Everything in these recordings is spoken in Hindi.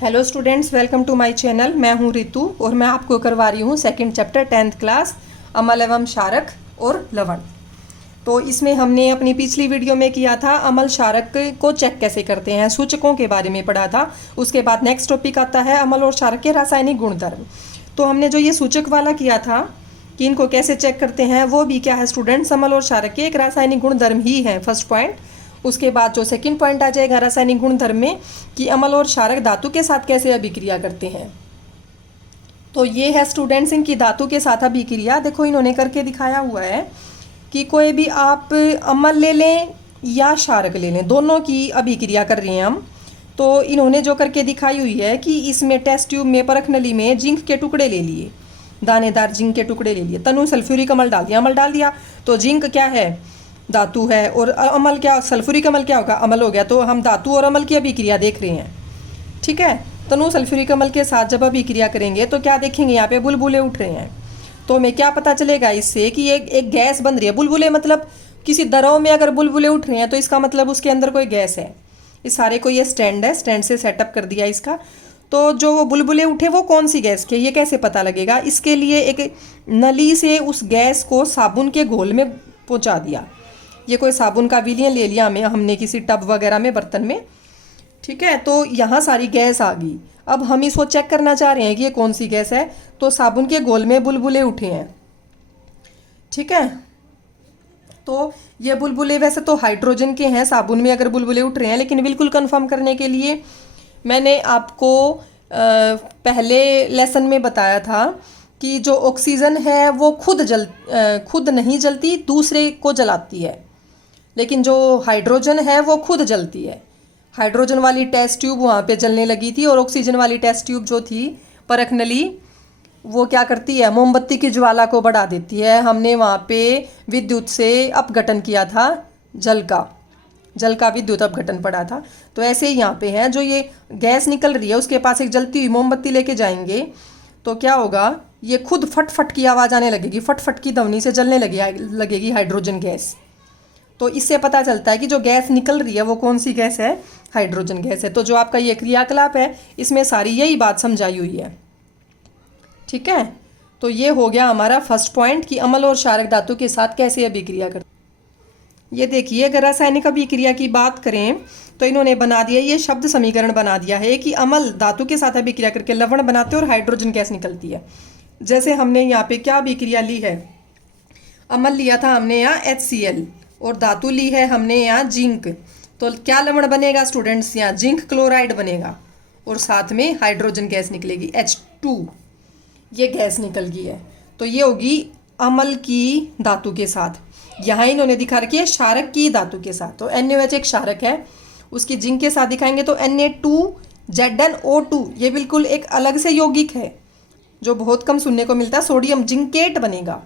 Hello students, welcome to my channel. मैं हूं रितु और मैं आपको करवा रही हूं सेकंड चैप्टर 10th क्लास अमल एवं क्षारक और लवण। तो इसमें हमने अपनी पिछली वीडियो में किया था अमल क्षारक को चेक कैसे करते हैं, सूचकों के बारे में पढ़ा था। उसके बाद नेक्स्ट टॉपिक आता है अमल और क्षारक के रासायनिक गुणधर्म। तो हमने जो ये सूचक वाला किया था कि इनको कैसे चेक करते हैं, वो भी क्या है स्टूडेंट्स, अमल और क्षारक के एक रासायनिक गुणधर्म ही है, फर्स्ट पॉइंट। उसके बाद जो सेकंड पॉइंट आ जाएगा रासायनिक गुणधर्म में कि अमल और क्षारक धातु के साथ कैसे अभिक्रिया करते हैं। तो ये है स्टूडेंट्स इनकी धातु के साथ अभिक्रिया। देखो इन्होंने करके दिखाया हुआ है कि कोई भी आप अमल ले लें या क्षारक ले लें, दोनों की अभिक्रिया कर रहे हैं हम। तो इन्होंने जो करके दिखाई हुई है कि इसमें टेस्ट ट्यूब में परख नली में जिंक के टुकड़े ले लिए, दानेदार जिंक के टुकड़े ले लिए, तनु सल्फ्यूरिक अमल डाल दिया, अमल डाल दिया। तो जिंक क्या है, धातु है, और अमल क्या, सल्फ्यूरिक अमल क्या होगा, अमल हो गया। तो हम धातु और अमल की अभिक्रिया देख रहे हैं, ठीक है। तनु सल्फ्यूरिक अमल के साथ जब अभिक्रिया करेंगे तो क्या देखेंगे, यहाँ पे बुलबुले उठ रहे हैं। तो हमें क्या पता चलेगा इससे कि एक गैस बन रही है। बुलबुले मतलब किसी दरों में अगर बुलबुले उठ रहे हैं तो इसका मतलब उसके अंदर कोई गैस है। इस सारे को ये स्टैंड है, स्टैंड से सेटअप कर दिया इसका। तो जो वो बुलबुले उठे वो कौन सी गैस के, ये कैसे पता लगेगा। इसके लिए एक नली से उस गैस को साबुन के घोल में पहुँचा दिया। ये कोई साबुन का विलयन ले लिया हमने किसी टब वगैरह में, बर्तन में, ठीक है। तो यहाँ सारी गैस आ गई। अब हम इसको चेक करना चाह रहे हैं कि ये कौन सी गैस है। तो साबुन के घोल में बुलबुले उठे हैं, ठीक है। तो ये बुलबुले वैसे तो हाइड्रोजन के हैं, साबुन में अगर बुलबुले उठ रहे हैं, लेकिन बिल्कुल कंफर्म करने के लिए मैंने आपको पहले लेसन में बताया था कि जो ऑक्सीजन है वो खुद नहीं जलती, दूसरे को जलाती है, लेकिन जो हाइड्रोजन है वो खुद जलती है। हाइड्रोजन वाली टेस्ट ट्यूब वहाँ पे जलने लगी थी और ऑक्सीजन वाली टेस्ट ट्यूब जो थी परख नली, वो क्या करती है, मोमबत्ती की ज्वाला को बढ़ा देती है। हमने वहाँ पे विद्युत से अपघटन किया था, जल का विद्युत अपघटन पड़ा था। तो ऐसे ही यहाँ पे है, जो ये गैस निकल रही है उसके पास एक जलती हुई मोमबत्ती लेके जाएंगे तो क्या होगा, ये खुद फट फट की आवाज़ आने लगेगी, फट फट की ध्वनि से जलने लगेगी हाइड्रोजन गैस। तो इससे पता चलता है कि जो गैस निकल रही है वो कौन सी गैस है, हाइड्रोजन गैस है। तो जो आपका ये क्रियाकलाप है इसमें सारी यही बात समझाई हुई है, ठीक है। तो ये हो गया हमारा फर्स्ट पॉइंट कि अमल और क्षारक धातु के साथ कैसे अभिक्रिया करते। ये देखिए, अगर रासायनिक अभिक्रिया की बात करें तो इन्होंने बना दिया, ये शब्द समीकरण बना दिया है कि अमल धातु के साथ अभिक्रिया करके लवण बनाते हैं और हाइड्रोजन गैस निकलती है। जैसे हमने यहाँ पे क्या अभिक्रिया ली है, अमल लिया था हमने यहाँ HCl और धातु ली है हमने यहाँ जिंक। तो क्या लवण बनेगा स्टूडेंट्स, यहाँ जिंक क्लोराइड बनेगा और साथ में हाइड्रोजन गैस निकलेगी, H2, ये गैस निकल गई है। तो ये होगी अमल की धातु के साथ। यहाँ इन्होंने दिखा रखी है क्षारक की धातु के साथ। तो NaOH एक क्षारक है, उसकी जिंक के साथ दिखाएंगे तो Na2ZnO2, ये बिल्कुल एक अलग से यौगिक है जो बहुत कम सुनने को मिलता है, सोडियम जिंकेट बनेगा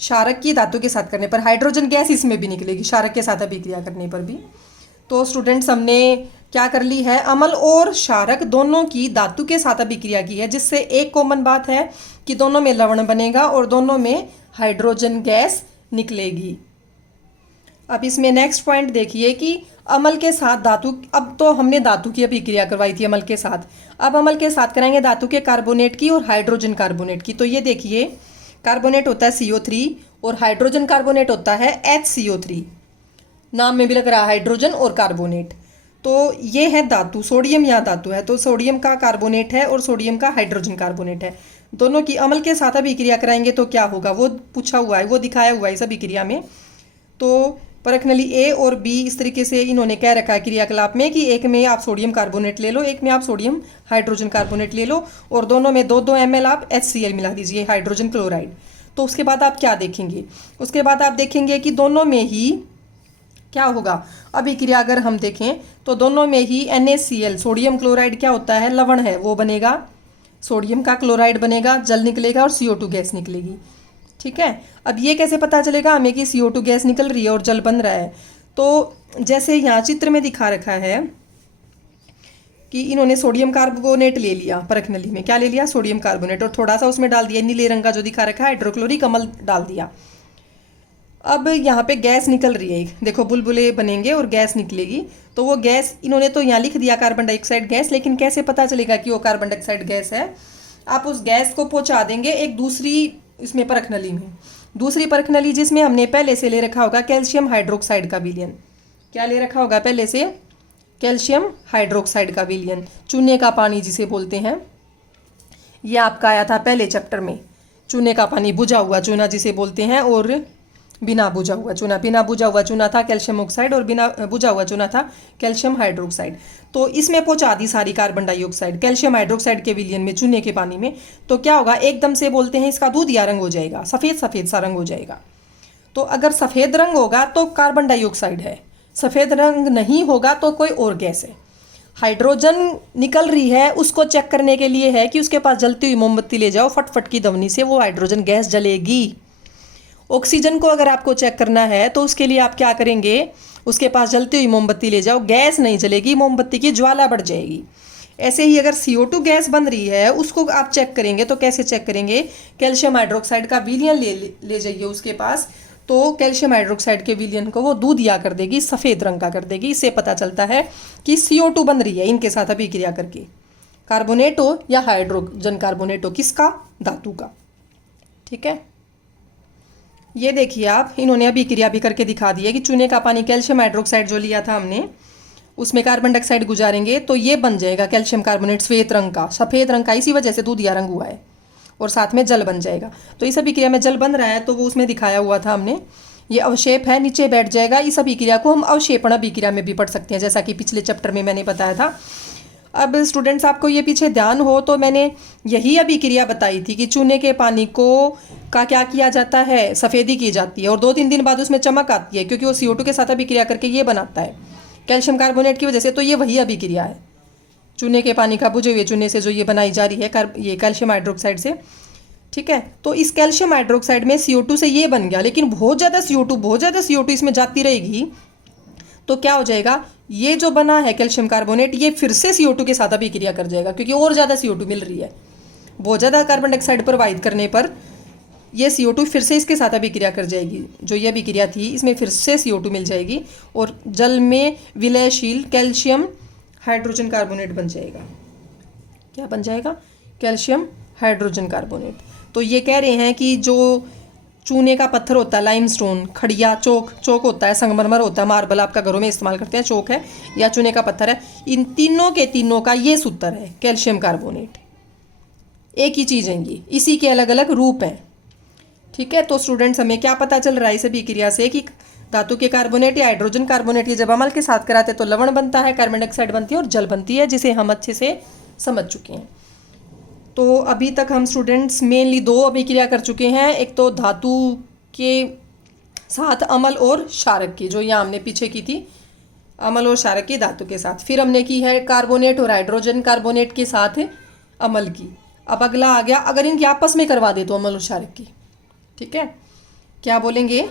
क्षारक की धातु के साथ करने पर। हाइड्रोजन गैस इसमें भी निकलेगी क्षारक के साथ अभिक्रिया करने पर भी। तो स्टूडेंट्स हमने क्या कर ली है, अमल और क्षारक दोनों की धातु के साथ अभिक्रिया की है, जिससे एक कॉमन बात है कि दोनों में लवण बनेगा और दोनों में हाइड्रोजन गैस निकलेगी। अब इसमें नेक्स्ट पॉइंट देखिए कि अमल के साथ धातु, अब तो हमने धातु की अभिक्रिया करवाई थी अमल के साथ, अब अमल के साथ कराएंगे धातु के कार्बोनेट की और हाइड्रोजन कार्बोनेट की। तो ये देखिए, कार्बोनेट होता है CO3 और हाइड्रोजन कार्बोनेट होता है HCO3, नाम में भी लग रहा है हाइड्रोजन और कार्बोनेट। तो ये है धातु, सोडियम यहाँ धातु है, तो सोडियम का कार्बोनेट है और सोडियम का हाइड्रोजन कार्बोनेट है। दोनों की अमल के साथ अभिक्रिया कराएंगे तो क्या होगा, वो पूछा हुआ है, वो दिखाया हुआ है इस अभिक्रिया में। तो परख नली A और B इस तरीके से इन्होंने कह रखा है क्रियाकलाप में कि एक में आप सोडियम कार्बोनेट ले लो, एक में आप सोडियम हाइड्रोजन कार्बोनेट ले लो और दोनों में 2-2 ml आप HCl मिला दीजिए, हाइड्रोजन क्लोराइड। तो उसके बाद आप क्या देखेंगे, उसके बाद आप देखेंगे कि दोनों में ही क्या होगा अभिक्रिया। अगर हम देखें तो दोनों में ही NaCl, सोडियम क्लोराइड क्या होता है, लवण है, वो बनेगा, सोडियम का क्लोराइड बनेगा, जल निकलेगा और CO2 गैस निकलेगी, ठीक है। अब ये कैसे पता चलेगा हमें कि CO2 गैस निकल रही है और जल बन रहा है। तो जैसे यहाँ चित्र में दिखा रखा है कि इन्होंने सोडियम कार्बोनेट ले लिया, परख नली में क्या ले लिया, सोडियम कार्बोनेट, और थोड़ा सा उसमें डाल दिया नीले रंग का जो दिखा रखा है हाइड्रोक्लोरिक अम्ल डाल दिया। अब यहाँ पे गैस निकल रही है, देखो बुलबुले बनेंगे और गैस निकलेगी। तो वो गैस इन्होंने तो यहाँ लिख दिया कार्बन डाइऑक्साइड गैस, लेकिन कैसे पता चलेगा कि वो कार्बन डाइऑक्साइड गैस है? आप उस गैस को पहुँचा देंगे एक दूसरी इसमें परख नली में, दूसरी परख नली जिसमें हमने पहले से ले रखा होगा कैल्शियम हाइड्रोक्साइड का विलयन। क्या ले रखा होगा पहले से? कैल्शियम हाइड्रोक्साइड का विलयन, चूने का पानी जिसे बोलते हैं। ये आपका आया था पहले चैप्टर में, चूने का पानी, बुझा हुआ चूना जिसे बोलते हैं, और बिना बुझा हुआ चूना। बिना बुझा हुआ चूना था कैल्शियम ऑक्साइड और बिना बुझा हुआ चूना था कैल्शियम हाइड्रोक्साइड। तो इसमें पहुंचा दी सारी कार्बन डाइऑक्साइड कैल्शियम हाइड्रोक्साइड के विलयन में, चूने के पानी में। तो क्या होगा, एकदम से बोलते हैं इसका दूधिया रंग हो जाएगा, सफ़ेद सफ़ेद सा रंग हो जाएगा। तो अगर सफ़ेद रंग होगा तो कार्बन डाइऑक्साइड है, सफ़ेद रंग नहीं होगा तो कोई और गैस है। हाइड्रोजन निकल रही है, उसको चेक करने के लिए है कि उसके पास जलती हुई मोमबत्ती ले जाओ, फटफट की ध्वनि से वो हाइड्रोजन गैस जलेगी। ऑक्सीजन को अगर आपको चेक करना है तो उसके लिए आप क्या करेंगे, उसके पास जलती हुई मोमबत्ती ले जाओ, गैस नहीं जलेगी, मोमबत्ती की ज्वाला बढ़ जाएगी। ऐसे ही अगर CO2 गैस बन रही है, उसको आप चेक करेंगे तो कैसे चेक करेंगे, कैल्शियम हाइड्रोक्साइड का विलयन ले जाइए उसके पास, तो कैल्शियम हाइड्रोक्साइड के विलयन को वो दूधिया कर देगी, सफ़ेद रंग का कर देगी। इससे पता चलता है कि CO2 बन रही है इनके साथ अभिक्रिया करके, कार्बोनेट हो या हाइड्रोजन कार्बोनेट हो, किसका? धातु का। ठीक है, ये देखिए आप, इन्होंने अभिक्रिया भी करके दिखा दी है कि चूने का पानी कैल्शियम हाइड्रोक्साइड जो लिया था हमने, उसमें कार्बन डाइऑक्साइड गुजारेंगे तो ये बन जाएगा कैल्शियम कार्बोनेट, श्वेत रंग का, सफ़ेद रंग का, इसी वजह से दूधिया रंग हुआ है, और साथ में जल बन जाएगा। तो इस अभिक्रिया में जल बन रहा है, तो वो उसमें दिखाया हुआ था हमने। ये अवशेप है, नीचे बैठ जाएगा। इस अभिक्रिया को हम अवशेपण अभिक्रिया में भी पढ़ सकते हैं, जैसा कि पिछले चैप्टर में मैंने बताया था। अब स्टूडेंट्स आपको ये पीछे ध्यान हो तो मैंने यही अभिक्रिया बताई थी कि चूने के पानी को का क्या किया जाता है, सफ़ेदी की जाती है, और 2-3 दिन बाद उसमें चमक आती है, क्योंकि वो CO2 के साथ अभिक्रिया करके ये बनाता है कैल्शियम कार्बोनेट की वजह से। तो ये वही अभिक्रिया है, चूने के पानी का, बुझे हुए चूने से जो ये बनाई जा रही है, ये कैल्शियम हाइड्रोक्साइड से। ठीक है, तो इस कैल्शियम हाइड्रोक्साइड में CO2 से ये बन गया, लेकिन बहुत ज़्यादा CO2 इसमें जाती रहेगी तो क्या हो जाएगा, ये जो बना है कैल्शियम कार्बोनेट, ये फिर से CO2 के साथ अभिक्रिया कर जाएगा, क्योंकि और ज़्यादा CO2 मिल रही है। बहुत ज़्यादा कार्बन डाइऑक्साइड प्रोवाइड करने पर ये CO2 फिर से इसके साथ अभिक्रिया कर जाएगी। जो ये अभिक्रिया थी इसमें फिर से CO2 मिल जाएगी और जल में विलयशील कैल्शियम हाइड्रोजन कार्बोनेट बन जाएगा। क्या बन जाएगा? Calcium hydrogen carbonate. तो ये कह रहे हैं कि जो चूने का पत्थर होता है, लाइमस्टोन, खड़िया, चौक होता है, संगमरमर होता है, मार्बल आपका घरों में इस्तेमाल करते हैं, चौक है या चूने का पत्थर है, इन तीनों के तीनों का ये सूत्र है कैल्शियम कार्बोनेट। एक ही चीज़ है ये, इसी के अलग अलग रूप हैं। ठीक है, तो स्टूडेंट्स हमें क्या पता चल रहा है इस अभिक्रिया से कि धातु के कार्बोनेट या हाइड्रोजन कार्बोनेट ये जब अम्ल के साथ कराते हैं तो लवण बनता है, कार्बन डाइऑक्साइड बनती है और जल बनती है, जिसे हम अच्छे से समझ चुके हैं। तो अभी तक हम स्टूडेंट्स मेनली 2 अभिक्रिया कर चुके हैं, एक तो धातु के साथ अम्ल और क्षारक की, जो यहाँ हमने पीछे की थी, अम्ल और क्षारक की धातु के साथ। फिर हमने की है कार्बोनेट और हाइड्रोजन कार्बोनेट के साथ अम्ल की। अब अगला आ गया, अगर इनकी आपस में करवा दे तो अम्ल और क्षारक की। ठीक है, क्या बोलेंगे,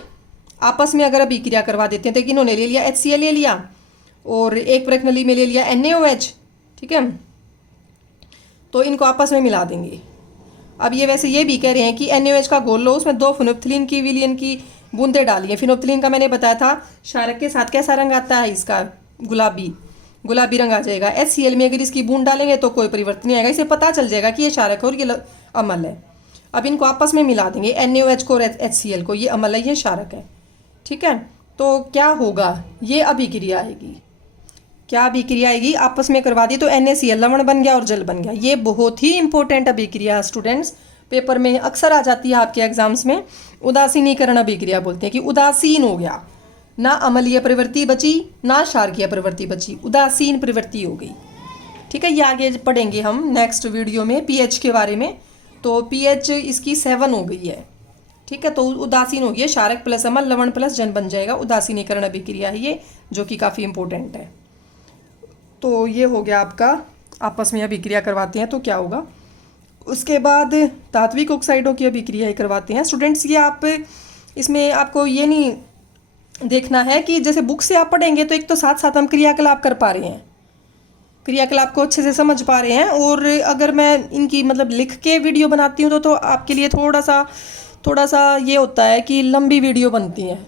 आपस में अगर अभिक्रिया करवा देते हैं, तो इन्होंने ले लिया HCl ले लिया और एक परख नली में ले लिया NaOH। ठीक है, तो इनको आपस में मिला देंगे। अब ये वैसे ये भी कह रहे हैं कि NaOH का घोल लो, उसमें 2 फिनोप्थिलीन की विलयन की बूंदें डालिए। फिनोप्थिलीन का मैंने बताया था क्षारक के साथ कैसा रंग आता है इसका, गुलाबी रंग आ जाएगा। HCl में अगर इसकी बूंद डालेंगे तो कोई परिवर्तन नहीं आएगा, इससे पता चल जाएगा कि ये क्षारक है और ये अम्ल है। अब इनको आपस में मिला देंगे, NaOH को और HCl को, ये अम्ल है ये क्षारक है। ठीक है, तो क्या होगा, ये अभिक्रिया आएगी। क्या अभिक्रिया आएगी, आपस में करवा दी तो NaCl लवण बन गया और जल बन गया। ये बहुत ही इंपॉर्टेंट अभिक्रिया स्टूडेंट्स, पेपर में अक्सर आ जाती है आपके एग्जाम्स में। उदासीनीकरण अभिक्रिया बोलते हैं कि उदासीन हो गया, ना अम्लीय प्रवृत्ति बची ना क्षारकीय प्रवृत्ति बची, उदासीन प्रवृत्ति हो गई। ठीक है, ये आगे पढ़ेंगे हम नेक्स्ट वीडियो में pH के बारे में। तो pH इसकी 7 हो गई है। ठीक है, तो उदासीन हो गई है, क्षारक प्लस अम्ल लवण प्लस जल बन जाएगा। उदासीनीकरण अभिक्रिया है ये, जो कि काफ़ी इंपॉर्टेंट है। तो ये हो गया आपका, आपस में अभिक्रिया करवाते हैं तो क्या होगा। उसके बाद धात्विक ऑक्साइडों की अभिक्रिया करवाते हैं स्टूडेंट्स। ये आप इसमें आपको ये नहीं देखना है कि जैसे बुक से आप पढ़ेंगे तो एक तो साथ साथ हम क्रियाकलाप कर पा रहे हैं, क्रियाकलाप को अच्छे से समझ पा रहे हैं, और अगर मैं इनकी मतलब लिख के वीडियो बनाती हूँ तो आपके लिए थोड़ा सा ये होता है कि लंबी वीडियो बनती है,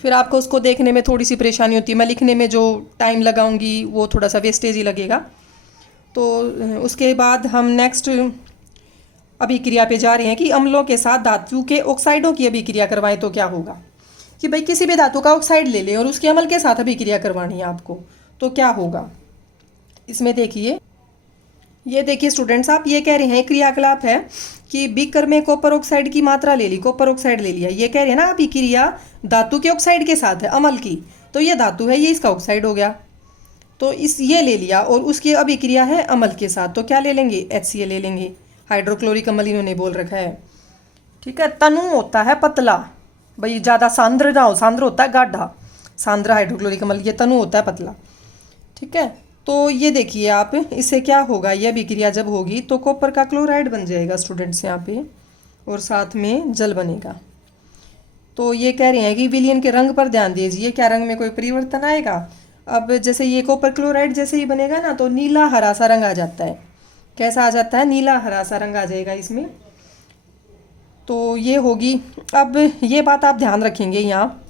फिर आपको उसको देखने में थोड़ी सी परेशानी होती है, मैं लिखने में जो टाइम लगाऊंगी वो थोड़ा सा वेस्टेज ही लगेगा। तो उसके बाद हम नेक्स्ट अभिक्रिया पे जा रहे हैं कि अम्लों के साथ धातु के ऑक्साइडों की अभिक्रिया करवाएं तो क्या होगा। कि भाई किसी भी धातु का ऑक्साइड ले लें और उसके अम्ल के साथ अभिक्रिया करवानी है आपको, तो क्या होगा। इसमें देखिए, ये देखिए स्टूडेंट्स, आप ये कह रहे हैं क्रियाकलाप है कि बीकर में कॉपर ऑक्साइड की मात्रा ले ली, कॉपर ऑक्साइड ले लिया, ये कह रहे हैं ना अभिक्रिया धातु के ऑक्साइड के साथ है अम्ल की, तो ये धातु है, ये इसका ऑक्साइड हो गया, तो इस ये ले लिया और उसकी अभिक्रिया है अम्ल के साथ, तो क्या ले लेंगे, HCl ले लेंगे, हाइड्रोक्लोरिक अम्ल इन्होंने बोल रखा है। ठीक है, तनु होता है पतला, भाई ज़्यादा सांद्र ना हो, सांद्र होता है गाढ़ा, सांद्र हाइड्रोक्लोरिक अम्ल, ये तनु होता है पतला। ठीक है, तो ये देखिए आप, इससे क्या होगा, यह अभिक्रिया जब होगी तो कॉपर का क्लोराइड बन जाएगा स्टूडेंट्स यहाँ पे, और साथ में जल बनेगा। तो ये कह रहे हैं कि विलयन के रंग पर ध्यान दीजिए, क्या रंग में कोई परिवर्तन आएगा। अब जैसे ये कॉपर क्लोराइड जैसे ही बनेगा ना, तो नीला हरा सा रंग आ जाता है, कैसा आ जाता है, नीला हरा सा रंग आ जाएगा इसमें। तो ये होगी, अब ये बात आप ध्यान रखेंगे, यहाँ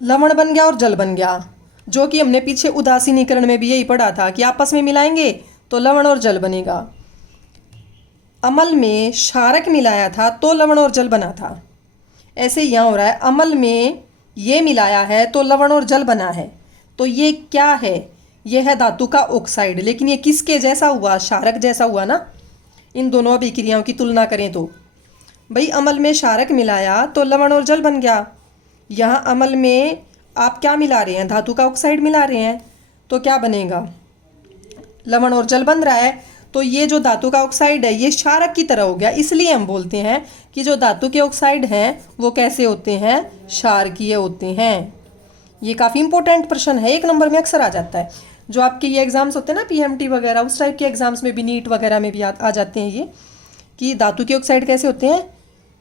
लवण बन गया और जल बन गया, जो कि हमने पीछे उदासीनीकरण में भी यही पढ़ा था कि आपस में मिलाएंगे तो लवण और जल बनेगा। अम्ल में क्षारक मिलाया था तो लवण और जल बना था, ऐसे यहाँ हो रहा है, अम्ल में ये मिलाया है तो लवण और जल बना है, तो ये क्या है, ये है धातु का ऑक्साइड, लेकिन ये किसके जैसा हुआ, क्षारक जैसा हुआ ना। इन दोनों अभिक्रियाओं की तुलना करें तो भाई अम्ल में क्षारक मिलाया तो लवण और जल बन गया, यहाँ अम्ल में आप क्या मिला रहे हैं, धातु का ऑक्साइड मिला रहे हैं, तो क्या बनेगा, लवण और जल बन रहा है। तो ये जो धातु का ऑक्साइड है ये क्षारक की तरह हो गया, इसलिए हम बोलते हैं कि जो धातु के ऑक्साइड हैं वो कैसे होते हैं, क्षारकीय होते हैं। ये काफ़ी इंपॉर्टेंट प्रश्न है, 1 नंबर में अक्सर आ जाता है। जो आपके ये एग्जाम्स होते हैं ना, PMT वगैरह, उस टाइप के एग्जाम्स में भी, नीट वगैरह में भी आ जाते हैं ये, कि धातु के ऑक्साइड कैसे होते हैं,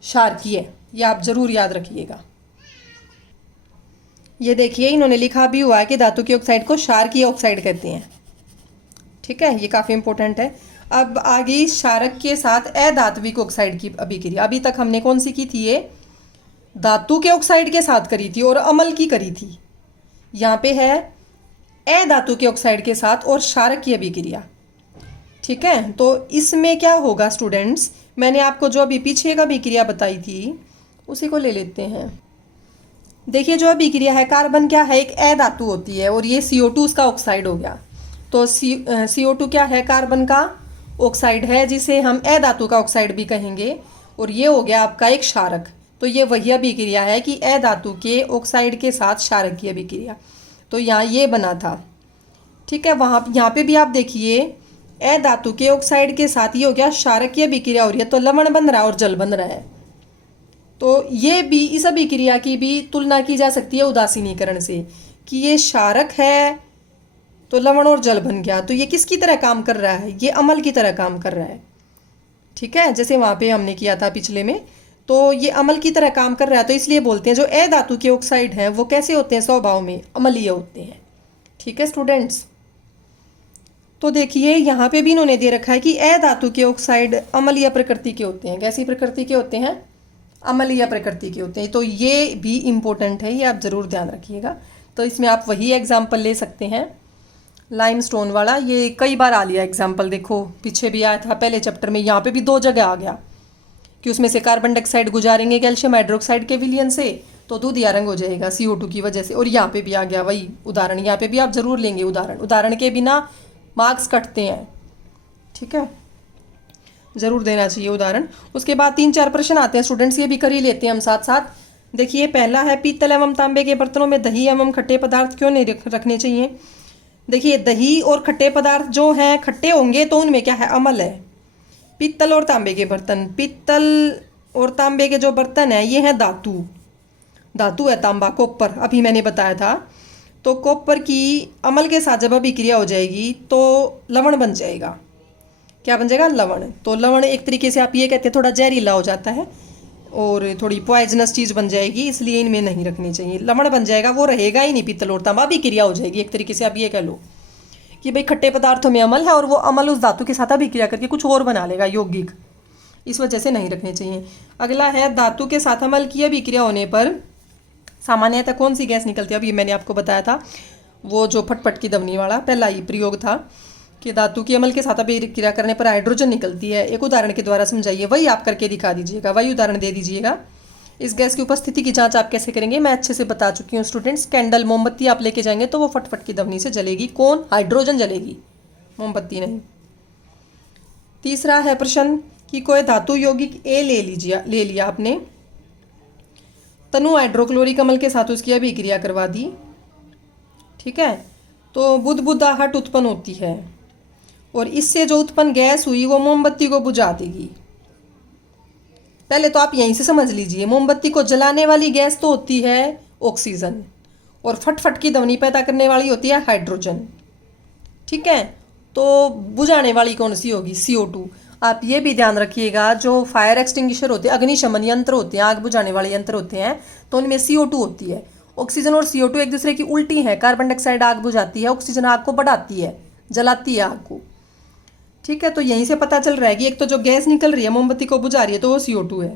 क्षारकीय। ये आप जरूर याद रखिएगा। ये देखिए इन्होंने लिखा भी हुआ है कि धातु के ऑक्साइड को क्षारकीय ऑक्साइड कहते हैं। ठीक है, ये काफ़ी इंपॉर्टेंट है। अब आगे क्षारक के साथ अधात्विक ऑक्साइड की अभिक्रिया, अभी तक हमने कौन सी की थी, ये धातु के ऑक्साइड के साथ करी थी और अम्ल की करी थी। यहाँ पे है अधातु के ऑक्साइड के साथ और क्षारक की अभिक्रिया। ठीक है, तो इसमें क्या होगा स्टूडेंट्स, मैंने आपको जो अभी पीछे का अभिक्रिया बताई थी उसी को ले लेते हैं। देखिए जो अभिक्रिया है, कार्बन क्या है, एक अधातु होती है और ये CO2 उसका ऑक्साइड हो गया। तो CO2 क्या है, कार्बन का ऑक्साइड है, जिसे हम अधातु का ऑक्साइड भी कहेंगे, और ये हो गया आपका एक क्षारक। तो ये वही अभिक्रिया है कि अधातु के ऑक्साइड के साथ क्षारक की अभिक्रिया, तो यहाँ ये बना था। ठीक है, यहाँ पे भी आप देखिए अधातु के ऑक्साइड के साथ ये हो गया क्षारक की अभिक्रिया हो रही है, तो लवण बन रहा है और जल बन रहा है। तो ये भी, इस अभिक्रिया की भी तुलना की जा सकती है उदासीनीकरण से, कि ये क्षारक है तो लवण और जल बन गया, तो ये किसकी तरह काम कर रहा है, ये अम्ल की तरह काम कर रहा है। ठीक है, जैसे वहाँ पे हमने किया था पिछले में, तो ये अम्ल की तरह काम कर रहा है, तो इसलिए बोलते हैं जो अधातु के ऑक्साइड हैं वो कैसे होते हैं, स्वभाव में अम्लीय होते हैं। ठीक है स्टूडेंट्स, तो देखिए यहाँ पे भी इन्होंने दे रखा है कि अधातु के ऑक्साइड अम्लीय प्रकृति के होते हैं। कैसी प्रकृति के होते हैं, अम्लीय प्रकृति के होते हैं। तो ये भी इम्पोर्टेंट है, ये आप ज़रूर ध्यान रखिएगा। तो इसमें आप वही एग्जाम्पल ले सकते हैं, लाइमस्टोन वाला, ये कई बार आ लिया एग्जाम्पल, देखो पीछे भी आया था पहले चैप्टर में, यहाँ पे भी 2 जगह आ गया कि उसमें से कार्बन डाइऑक्साइड गुजारेंगे कैल्शियम हाइड्रोक्साइड के विलयन से तो दूधिया रंग हो जाएगा CO2 की वजह से, और यहाँ पे भी आ गया वही उदाहरण, यहाँ पे भी आप जरूर लेंगे उदाहरण, उदाहरण के बिना मार्क्स कटते हैं। ठीक है, ज़रूर देना चाहिए उदाहरण। उसके बाद 3-4 प्रश्न आते हैं स्टूडेंट्स, ये भी कर ही लेते हैं हम साथ साथ। देखिए पहला है, पीतल एवं तांबे के बर्तनों में दही एवं खट्टे पदार्थ क्यों नहीं रखने चाहिए। देखिए दही और खट्टे पदार्थ जो हैं खट्टे होंगे तो उनमें क्या है, अम्ल है। पीतल और तांबे के बर्तन, पीतल और तांबे के जो बर्तन हैं ये हैं धातु, धातु है तांबा, कॉपर, अभी मैंने बताया था। तो कॉपर की अम्ल के साथ जब अभिक्रिया हो जाएगी तो लवण बन जाएगा। क्या बन जाएगा, लवण। तो लवण एक तरीके से आप ये कहते हैं थोड़ा जहरीला हो जाता है और थोड़ी पॉइजनस चीज़ बन जाएगी, इसलिए इनमें नहीं रखनी चाहिए। लवण बन जाएगा, वो रहेगा ही नहीं पीतल और तांबा, अभिक्रिया हो जाएगी। एक तरीके से आप ये कह लो कि भाई खट्टे पदार्थों में अम्ल है और वो अम्ल उस धातु के साथ अभिक्रिया करके कुछ और बना लेगा यौगिक, इस वजह से नहीं रखने चाहिए। अगला है, धातु के साथ अम्ल की अभिक्रिया होने पर सामान्यतः कौन सी गैस निकलती है, अभी मैंने आपको बताया था वो जो फटफट की ध्वनि वाला पहला ही प्रयोग था कि धातु के अम्ल के साथ अभिक्रिया करने पर हाइड्रोजन निकलती है। एक उदाहरण के द्वारा समझाइए, वही आप करके दिखा दीजिएगा, वही उदाहरण दे दीजिएगा। इस गैस की उपस्थिति की जांच आप कैसे करेंगे मैं अच्छे से बता चुकी हूँ स्टूडेंट्स। कैंडल मोमबत्ती आप लेके जाएंगे तो वो फटफट की ध्वनि से जलेगी। कौन? हाइड्रोजन जलेगी, मोमबत्ती नहीं। तीसरा है प्रश्न कि कोई धातु यौगिक ए ले लिया आपने, तनु हाइड्रोक्लोरिक अम्ल के साथ उसकी अभिक्रिया करवा दी, ठीक है, तो बुदबुदाहट उत्पन्न होती है और इससे जो उत्पन्न गैस हुई वो मोमबत्ती को बुझा देगी। पहले तो आप यहीं से समझ लीजिए, मोमबत्ती को जलाने वाली गैस तो होती है ऑक्सीजन और फटफट की ध्वनि पैदा करने वाली होती है हाइड्रोजन, ठीक है। तो बुझाने वाली कौन सी होगी? CO2। आप ये भी ध्यान रखिएगा, जो फायर एक्सटिंग्विशर होते हैं, अग्निशमन यंत्र होते हैं, आग बुझाने वाले यंत्र होते हैं, तो उनमें CO2 होती है। ऑक्सीजन और CO2 एक दूसरे की उल्टी है। कार्बन डाइऑक्साइड आग बुझाती है, ऑक्सीजन आग को बढ़ाती है, जलाती है आग को, ठीक है। तो यहीं से पता चल रहा है कि एक तो जो गैस निकल रही है मोमबत्ती को बुझा रही है तो वो CO2 है।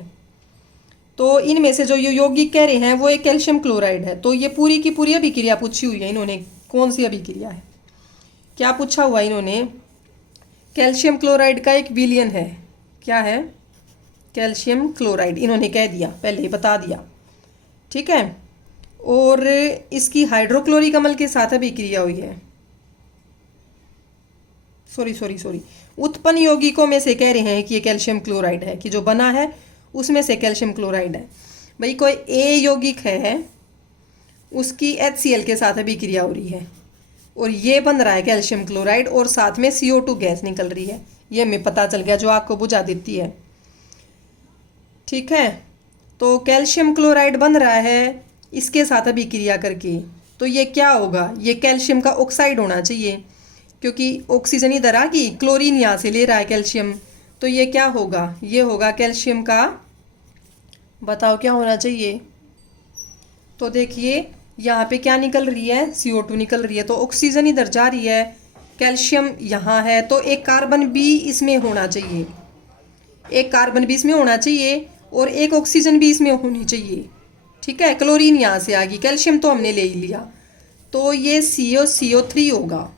तो इनमें से जो ये यौगिक कह रहे हैं वो एक कैल्शियम क्लोराइड है। तो ये पूरी की पूरी अभिक्रिया पूछी हुई है इन्होंने, कौन सी अभिक्रिया है, क्या पूछा हुआ इन्होंने? कैल्शियम क्लोराइड का एक विलयन है। क्या है? कैल्शियम क्लोराइड, इन्होंने कह दिया, पहले ही बता दिया, ठीक है। और इसकी हाइड्रोक्लोरिक अम्ल के साथ अभिक्रिया हुई है। सॉरी, उत्पन्न यौगिकों में से कह रहे हैं कि ये कैल्शियम क्लोराइड है, कि जो बना है उसमें से कैल्शियम क्लोराइड है। भाई कोई ए यौगिक है, उसकी HCl के साथ अभिक्रिया हो रही है और ये बन रहा है कैल्शियम क्लोराइड और साथ में CO2 गैस निकल रही है। ये हमें पता चल गया, जो आग को बुझा देती है, ठीक है। तो कैल्शियम क्लोराइड बन रहा है इसके साथ अभिक्रिया करके, तो ये क्या होगा? ये कैल्शियम का ऑक्साइड होना चाहिए, क्योंकि ऑक्सीजन इधर आ गई, क्लोरीन यहाँ से ले रहा है कैल्शियम, तो ये क्या होगा? ये होगा कैल्शियम का, बताओ क्या होना चाहिए? तो देखिए यहाँ पे क्या निकल रही है? CO2 निकल रही है, तो ऑक्सीजन इधर जा रही है, कैल्शियम यहाँ है, तो एक कार्बन भी इसमें होना चाहिए, एक कार्बन भी इसमें होना चाहिए और एक ऑक्सीजन भी इसमें होनी चाहिए, ठीक है। क्लोरीन यहाँ से आ गई, कैल्शियम तो हमने ले ही लिया, तो ये CO3 होगा,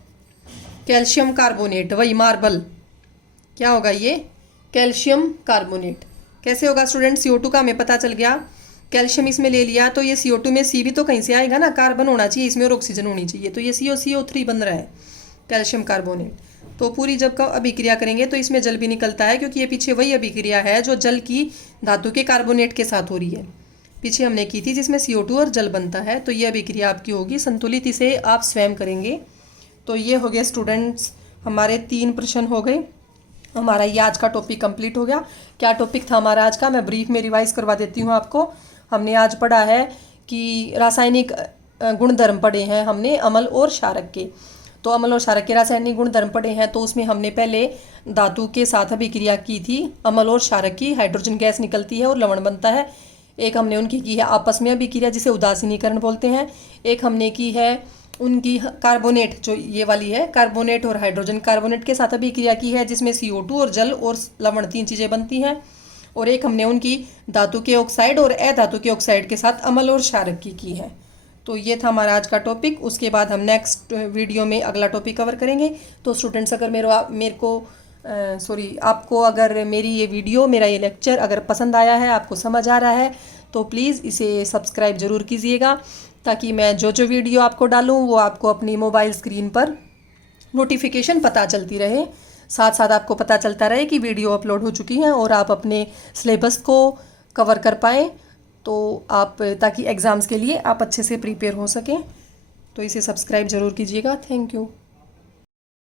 कैल्शियम कार्बोनेट, वही मार्बल। क्या होगा ये? Calcium carbonate. कैसे होगा स्टूडेंट? CO2 का हमें पता चल गया, कैल्शियम इसमें ले लिया, तो ये CO2 में C भी तो कहीं से आएगा ना, कार्बन होना चाहिए इसमें और ऑक्सीजन होनी चाहिए, तो ये CO3 बन रहा है, कैल्शियम कार्बोनेट। तो पूरी जब का अभिक्रिया करेंगे तो इसमें जल भी निकलता है, क्योंकि ये पीछे वही अभिक्रिया है जो जल की धातु के कार्बोनेट के साथ हो रही है, पीछे हमने की थी, जिसमें CO2 और जल बनता है। तो ये अभिक्रिया आपकी होगी संतुलित, इसे आप स्वयं करेंगे। तो ये हो गए स्टूडेंट्स, हमारे 3 प्रश्न हो गए, हमारा ये आज का टॉपिक कंप्लीट हो गया। क्या टॉपिक था हमारा आज का, मैं ब्रीफ में रिवाइज करवा देती हूँ आपको। हमने आज पढ़ा है कि रासायनिक गुणधर्म पढ़े हैं हमने अम्ल और क्षारक के। तो अम्ल और क्षारक के रासायनिक गुणधर्म पढ़े हैं, तो उसमें हमने पहले धातु के साथ अभिक्रिया की थी, अम्ल और क्षारक की, हाइड्रोजन गैस निकलती है और लवण बनता है। एक हमने उनकी की है आपस में अभिक्रिया, जिसे उदासीनीकरण बोलते हैं। एक हमने की है उनकी कार्बोनेट, जो ये वाली है, कार्बोनेट और हाइड्रोजन कार्बोनेट के साथ अभिक्रिया की है, जिसमें CO2 और जल और लवण 3 चीज़ें बनती हैं। और एक हमने उनकी धातु के ऑक्साइड और अधातु के ऑक्साइड के साथ अम्ल और क्षारक की है। तो ये था हमारा आज का टॉपिक। उसके बाद हम नेक्स्ट वीडियो में अगला टॉपिक कवर करेंगे। तो स्टूडेंट्स, अगर आपको अगर मेरी ये वीडियो, मेरा ये लेक्चर अगर पसंद आया है, आपको समझ आ रहा है, तो प्लीज़ इसे सब्सक्राइब ज़रूर कीजिएगा, ताकि मैं जो जो वीडियो आपको डालूँ वो आपको अपनी मोबाइल स्क्रीन पर नोटिफिकेशन पता चलती रहे। साथ साथ आपको पता चलता रहे कि वीडियो अपलोड हो चुकी हैं और आप अपने सिलेबस को कवर कर पाएँ, तो आप, ताकि एग्ज़ाम्स के लिए आप अच्छे से प्रिपेयर हो सकें। तो इसे सब्सक्राइब ज़रूर कीजिएगा। Thank you.